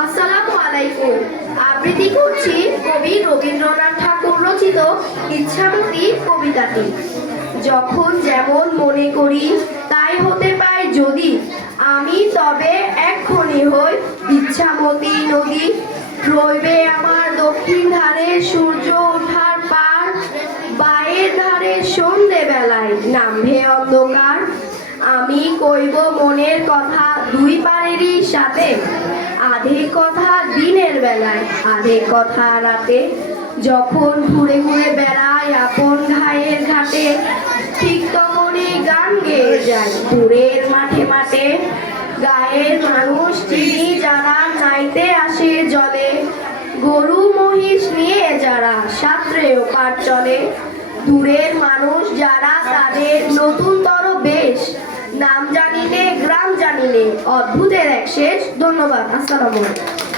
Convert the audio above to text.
আসসালামু আলাইকুম। আবৃত্তি করছি কবি রবীন্দ্রনাথ ঠাকুর রচিত ইচ্ছামতি কবিতাটি। যখন যেমন মনে করি তাই হতে পায় যদি, আমি তবে এক্ষণি হই ইচ্ছামতি নদী। রইবে আমার দক্ষিণ ধারে সূর্য ওঠার পার, বায়ের ধারে সন্ধে বেলায় নামবে অন্ধকার। আমি কইব মনের কথা দুই পারেরই সাথে, আধে কথা দিনের বেলায় আধে কথা রাতে। যখন ঘুরে ঘুরে বেড়ায় আপন ঘায়ের ঘাটে, ঠিক তখনই গান গেয়ে যায় দূরের মাঠে মাঠে। গায়ের মানুষ চিনি যারা নাইতে আসে জলে, গরু মহিষ নিয়ে যারা সাঁতরে ওপার চলে। দূরের মানুষ যারা তাদের নতুনতর বেশ, নাম জানিলে গ্রাম জানিলে অদ্ভুতের এক শেষ। ধন্যবাদ। আসসালামু আলাইকুম।